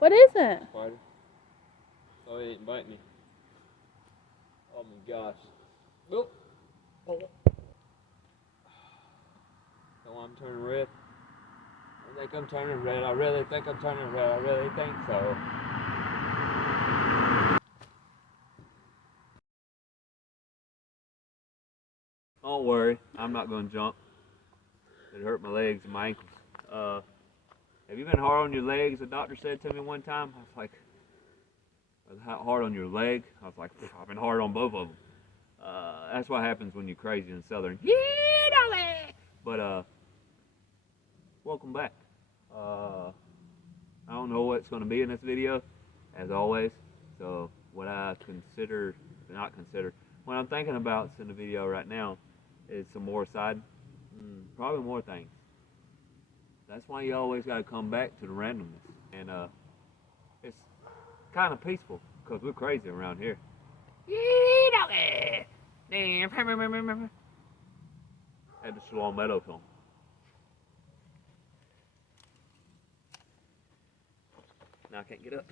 What is it? Spider. Oh, he didn't bite me. Oh my gosh. Nope. Oh. Oh, I'm turning red. I think I'm turning red. I really think I'm turning red. I really think so. Don't worry, I'm not going to jump. It hurt my legs and my ankles. Have you been hard on your legs? The doctor said to me one time. I was like, hard on your leg? I was like, I've been hard on both of them. That's what happens when you're crazy and southern. But welcome back. I don't know what's going to be in this video, as always. So what I what I'm thinking about in the video right now is some more probably more things. That's why you always got to come back to the randomness, and it's kind of peaceful because we're crazy around here. Had the Shalom Meadow film. Now I can't get up.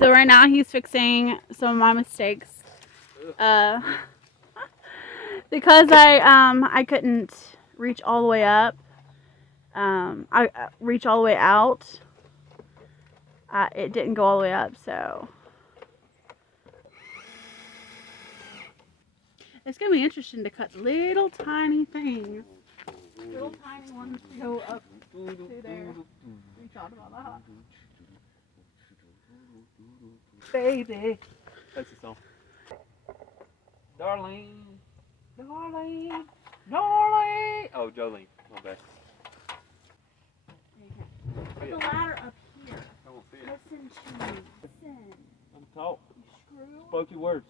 So right now he's fixing some of my mistakes. Because I couldn't reach all the way up. I reach all the way out. It didn't go all the way up, so it's gonna be interesting to cut little tiny things. Little tiny ones to go up to there. We thought about that. Baby. That's the song. Darling. Darling. Darling. Oh, Jolene. My bad. Put the ladder up here. I won't see it. Listen to me. Listen. I'm talk. You screw. Spoke your words.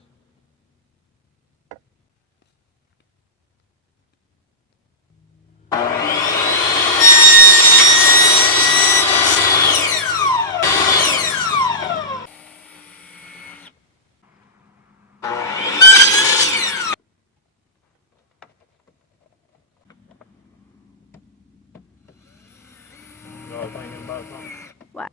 Thinking about something. What?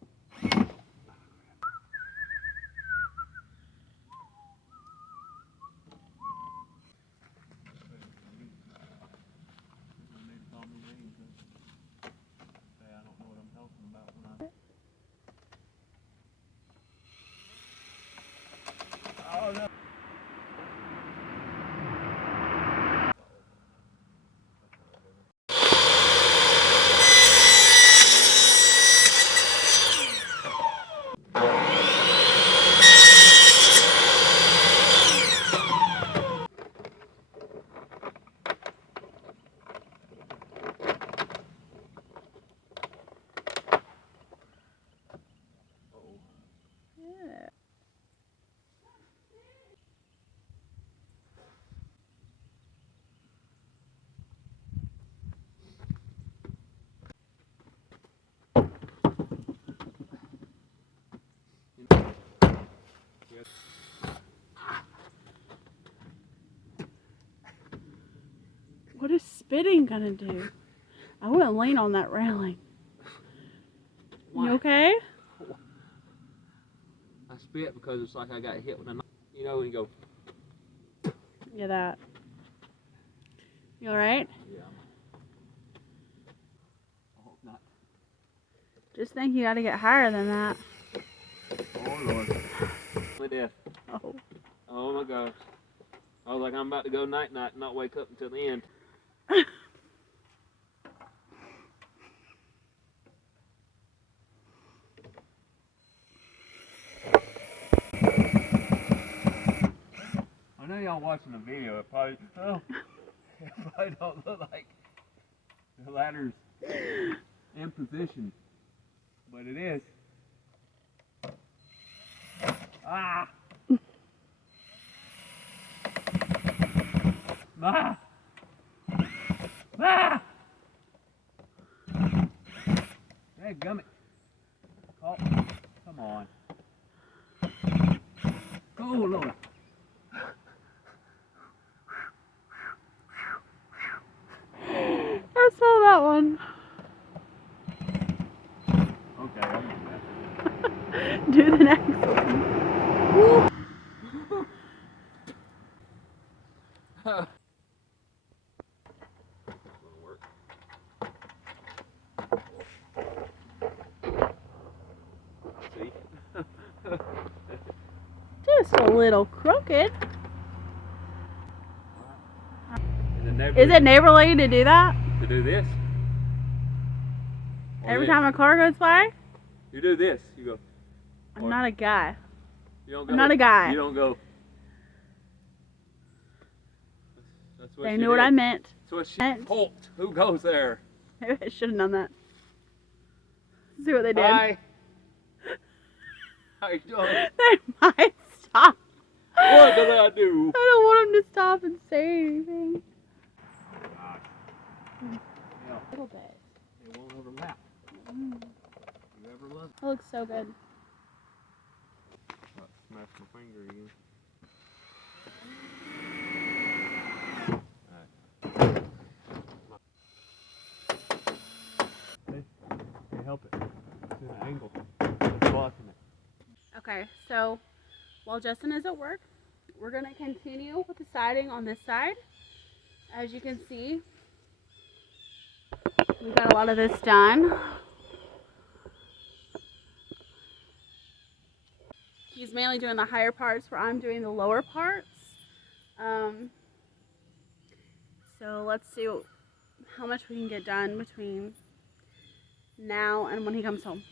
What is spitting gonna do? I wouldn't lean on that railing. Why? You okay? I spit because it's like I got hit with a knife. You know, when you go. Yeah, that. You alright? Yeah. I hope not. Just think you gotta get higher than that. Oh Lord. My death. Oh. Oh my gosh. I was like, I'm about to go night night and not wake up until the end. I know y'all watching the video. It probably don't look like the ladder's in position, but it is. Ah! Ah! Ah! Hey, gummit. Oh, come on. Oh, Lord. I saw that one. Okay, I'll do that. Do the next one. See? Just a little crooked. Is Is it neighborly to do that? to do this? Or Every this? time a car goes by? You do this. You go. I'm not a guy. You don't go. I'm not a guy. You don't go. That's what They she knew what did. I meant. That's what she pulled. Who goes there? Maybe I should have done that. See what they did. Hi. How you doing? They might stop. What did I do? I don't want them to stop and say anything. Yeah. A little bit. It won't overlap. Mm. You ever love? That looks so good. Smash my finger again. Can't help it. It's in an angle. It's blocking it. Okay, so while Justin is at work, we're going to continue with the siding on this side. As you can see, we got a lot of this done. He's mainly doing the higher parts where I'm doing the lower parts. So let's see how much we can get done between now and when he comes home.